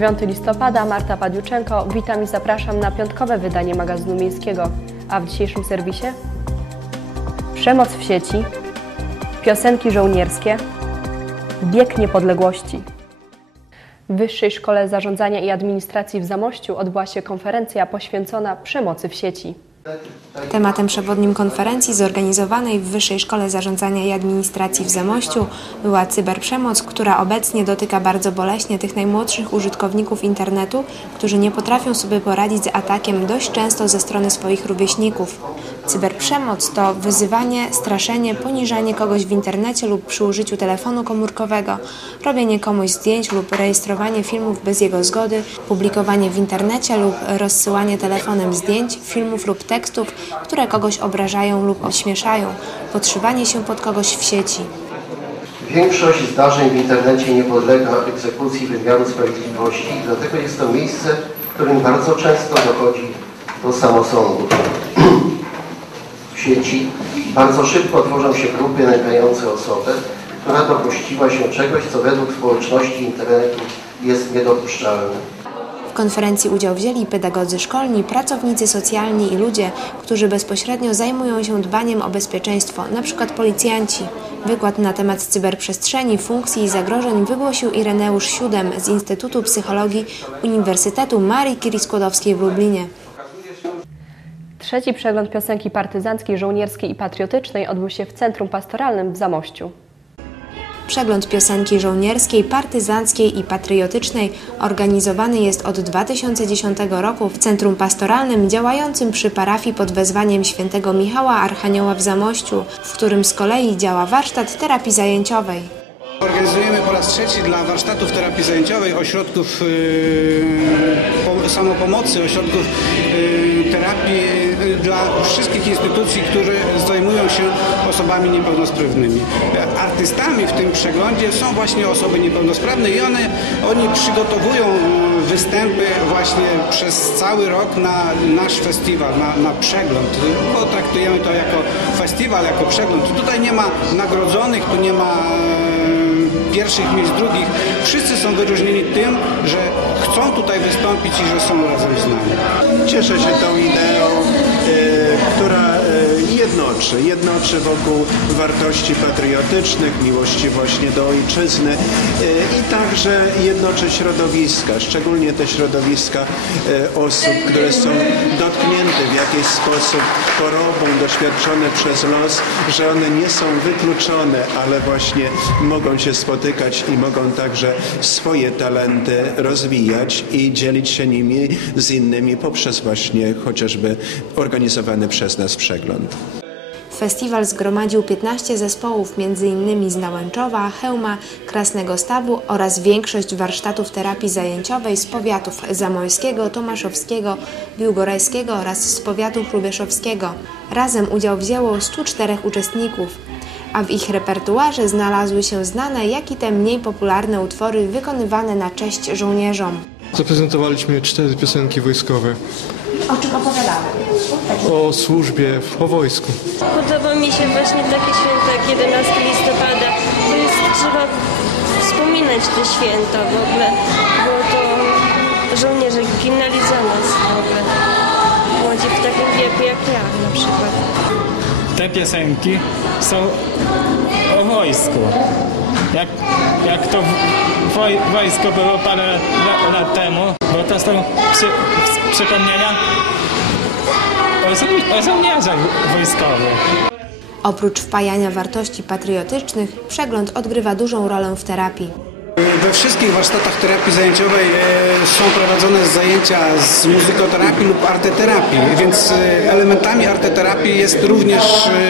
9 listopada, Marta Padiuczenko. Witam i zapraszam na piątkowe wydanie magazynu miejskiego. A w dzisiejszym serwisie? Przemoc w sieci, piosenki żołnierskie, bieg niepodległości. W Wyższej Szkole Zarządzania i Administracji w Zamościu odbyła się konferencja poświęcona przemocy w sieci. Tematem przewodnim konferencji zorganizowanej w Wyższej Szkole Zarządzania i Administracji w Zamościu była cyberprzemoc, która obecnie dotyka bardzo boleśnie tych najmłodszych użytkowników internetu, którzy nie potrafią sobie poradzić z atakiem dość często ze strony swoich rówieśników. Cyberprzemoc to wyzywanie, straszenie, poniżanie kogoś w internecie lub przy użyciu telefonu komórkowego, robienie komuś zdjęć lub rejestrowanie filmów bez jego zgody, publikowanie w internecie lub rozsyłanie telefonem zdjęć, filmów lub tekstów, które kogoś obrażają lub ośmieszają, podszywanie się pod kogoś w sieci. Większość zdarzeń w internecie nie podlega egzekucji wymiaru sprawiedliwości, dlatego jest to miejsce, w którym bardzo często dochodzi do samosądu. Sieci bardzo szybko tworzą się grupy nękające osobę, która dopuściła się czegoś, co według społeczności internetu jest niedopuszczalne. W konferencji udział wzięli pedagodzy szkolni, pracownicy socjalni i ludzie, którzy bezpośrednio zajmują się dbaniem o bezpieczeństwo, np. policjanci. Wykład na temat cyberprzestrzeni, funkcji i zagrożeń wygłosił Ireneusz Siódem z Instytutu Psychologii Uniwersytetu Marii Curie-Skłodowskiej w Lublinie. Trzeci przegląd piosenki partyzanckiej, żołnierskiej i patriotycznej odbył się w Centrum Pastoralnym w Zamościu. Przegląd piosenki żołnierskiej, partyzanckiej i patriotycznej organizowany jest od 2010 roku w Centrum Pastoralnym działającym przy parafii pod wezwaniem świętego Michała Archanioła w Zamościu, w którym z kolei działa warsztat terapii zajęciowej. Organizujemy po raz trzeci dla warsztatów terapii zajęciowej, ośrodków yy, samopomocy, ośrodków yy, terapii yy, dla wszystkich instytucji, które zajmują się osobami niepełnosprawnymi. Artystami w tym przeglądzie są właśnie osoby niepełnosprawne i one, oni przygotowują występy właśnie przez cały rok na nasz festiwal, na, na przegląd, bo traktujemy to jako festiwal, jako przegląd. Tutaj nie ma nagrodzonych, tu nie ma pierwszych miejsc, drugich. Wszyscy są wyróżnieni tym, że chcą tutaj wystąpić i że są razem z nami. Cieszę się tą ideą, e, która jednoczy. Jednoczy wokół wartości patriotycznych, miłości właśnie do ojczyzny i także jednoczy środowiska, szczególnie te środowiska osób, które są dotknięte w jakiś sposób chorobą, doświadczone przez los, że one nie są wykluczone, ale właśnie mogą się spotykać i mogą także swoje talenty rozwijać i dzielić się nimi z innymi poprzez właśnie chociażby organizowany przez nas przegląd. Festiwal zgromadził 15 zespołów, m.in. z Nałęczowa, Chełma, Krasnego Stawu oraz większość warsztatów terapii zajęciowej z powiatów zamojskiego, tomaszowskiego, biłgorajskiego oraz z powiatu hrubieszowskiego. Razem udział wzięło 104 uczestników, a w ich repertuarze znalazły się znane, jak i te mniej popularne utwory wykonywane na cześć żołnierzom. Zaprezentowaliśmy cztery piosenki wojskowe. O czym opowiadały? O służbie, o wojsku. Podoba mi się właśnie takie święto jak 11 listopada. To jest, trzeba wspominać to święto w ogóle, bo to żołnierze ginęli za nas w ogóle. Młodzi w takim wieku jak ja na przykład. Te piosenki są o wojsku. Jak, jak to woj, wojsko było parę lat temu, bo to są przy, przypomnienia o, o żołnierzach wojskowych. Oprócz wpajania wartości patriotycznych, przegląd odgrywa dużą rolę w terapii. We wszystkich warsztatach terapii zajęciowej są prowadzone zajęcia z muzykoterapii lub arteterapii, więc elementami arteterapii jest również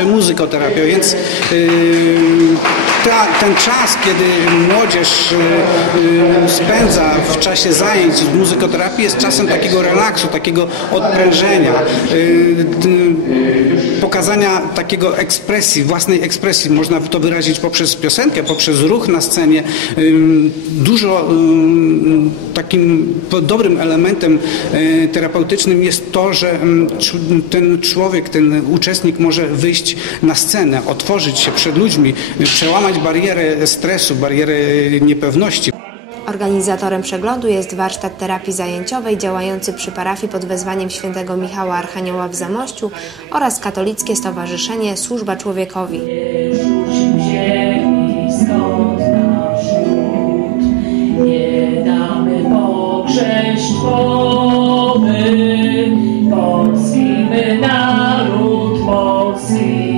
muzykoterapia, więc ta, ten czas, kiedy młodzież spędza w czasie zajęć z muzykoterapii jest czasem takiego relaksu, takiego odprężenia, pokazania takiego ekspresji, własnej ekspresji. Można to wyrazić poprzez piosenkę, poprzez ruch na scenie, dużo takim dobrym elementem terapeutycznym jest to, że ten człowiek, ten uczestnik może wyjść na scenę, otworzyć się przed ludźmi, przełamać barierę stresu, barierę niepewności. Organizatorem przeglądu jest warsztat terapii zajęciowej działający przy parafii pod wezwaniem świętego Michała Archanioła w Zamościu oraz katolickie stowarzyszenie Służba Człowiekowi. Polski naród, polski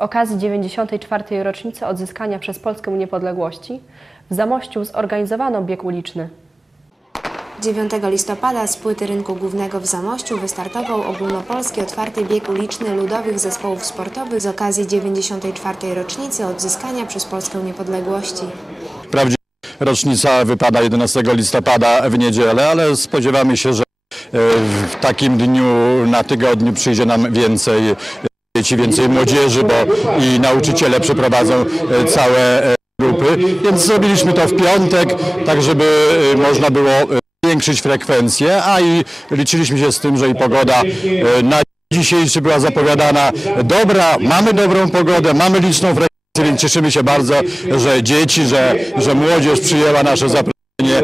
okazji 94. rocznicy odzyskania przez Polskę niepodległości w Zamościu zorganizowano bieg uliczny. 9 listopada z płyty rynku głównego w Zamościu wystartował ogólnopolski otwarty bieg uliczny ludowych zespołów sportowych z okazji 94. rocznicy odzyskania przez Polskę niepodległości. Wprawdzie rocznica wypada 11 listopada w niedzielę, ale spodziewamy się, że e, w takim dniu na tygodniu przyjdzie nam więcej dzieci, więcej młodzieży, bo i nauczyciele przeprowadzą e, całe e, grupy, więc zrobiliśmy to w piątek, tak żeby e, można było zwiększyć frekwencję, a i liczyliśmy się z tym, że i pogoda na dzisiejszy była zapowiadana dobra, mamy dobrą pogodę, mamy liczną frekwencję, więc cieszymy się bardzo, że dzieci, że, że młodzież przyjęła nasze zaproszenie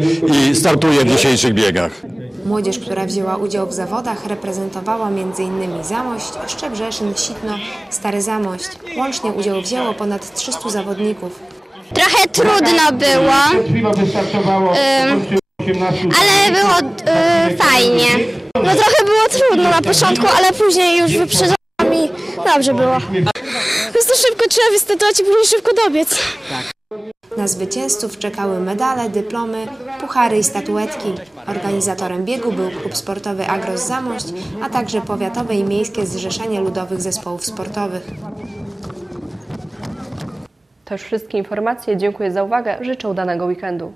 i startuje w dzisiejszych biegach. Młodzież, która wzięła udział w zawodach, reprezentowała m.in. Zamość, Szczebrzeszyn, Sitno, Stary Zamość. Łącznie udział wzięło ponad 300 zawodników. Trochę trudno było, ale było y, fajnie. No trochę było trudno na początku, ale później już wyprzedzałam i dobrze było. Po prostu szybko trzeba wystartować i później szybko dobiec. Na zwycięzców czekały medale, dyplomy, puchary i statuetki. Organizatorem biegu był klub sportowy Agros Zamość, a także powiatowe i miejskie zrzeszenie ludowych zespołów sportowych. To już wszystkie informacje. Dziękuję za uwagę. Życzę udanego weekendu.